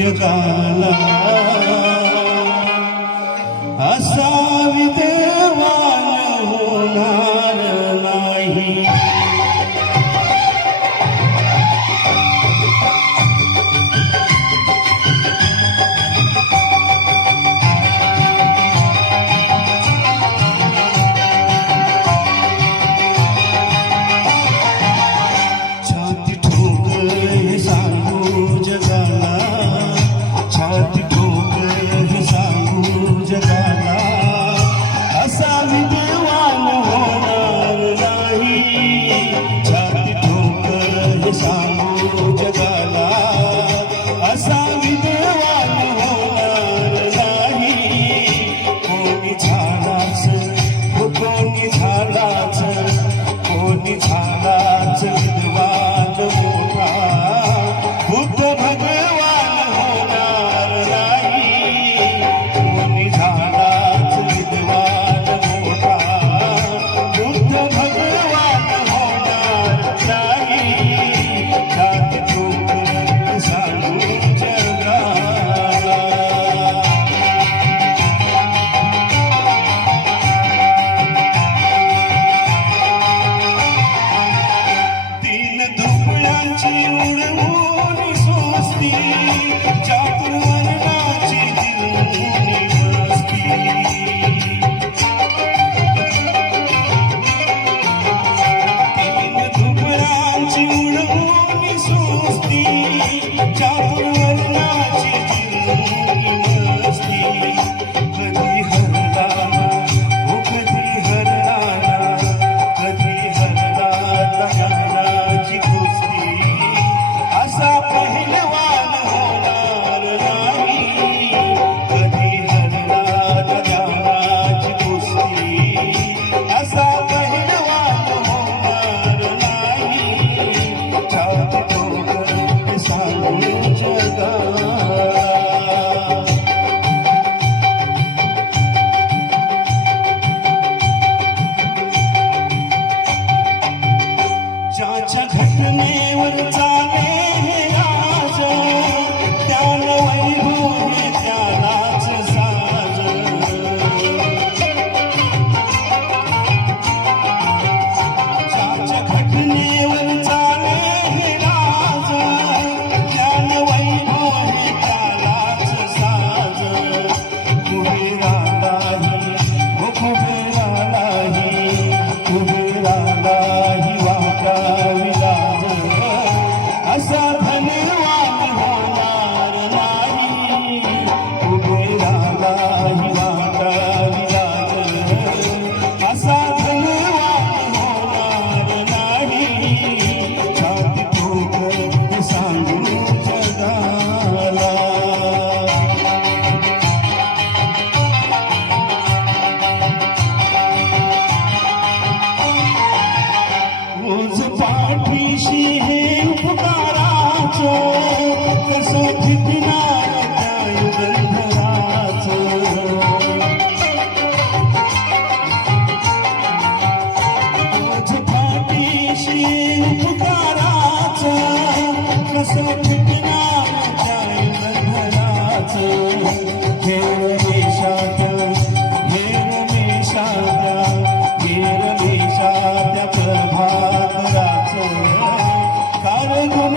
जगाला असा विद्वान होणार नाही. छाती ठोकर हे सांगू जगाला, छाती ठोकर हे सांगू जगाला असा विद्वान होणार नाही. छाती ठोकर हे सांगू जगाला असा विद्वान होणार नाही. कोणी झालाच कोणी झालाच कोणी झालाच विद्वान मोठा, बुद्ध भगवान होणार नाही. कोणी झालाच विद्वान मोठा, बुद्ध भगवान होणार नाही. छाती ठोकर सांगू जगाला. तीन दुबळ्यांची उडवून सोसती, चातुर्वर्णाची दिलून बसती. तीन दुबळ्यांची उडवून सोसती, चातुर्वर्णाची दिलून बसती. कधी हरला कधी हरला, कधी हरला गाण्याची कुस्ती असा पहिलवान होणार नाही. कधी हरला गाण्याची कुस्ती असा पहिलवान होणार नाही. छाती ठोकर सांगू जगाला. ज्याच्या घटनेवर चाले हे राज, त्यानं वैभव हे त्यालाच साज. ज्याच्या घटनेवर चाले हे राज, त्यानं वैभव हे त्यालाच साज. कुबेरालाही कुबेरालाही कुबेरालाही विलाज असा धनवान होणार नाही. कुबेरालाही वाटा विलाज असा धनवान होणार नाही. छाती ठोकर सांगू जगाला. रोज पाठीशी हे उपकाराचं कसं जिंकणार त्या युगंधराचं. रोज पाठीशी उपकाराचं कसं जिंकणार त्या युगंधराचं. हे रमेशाच्या प्रभाकराचं कारगुण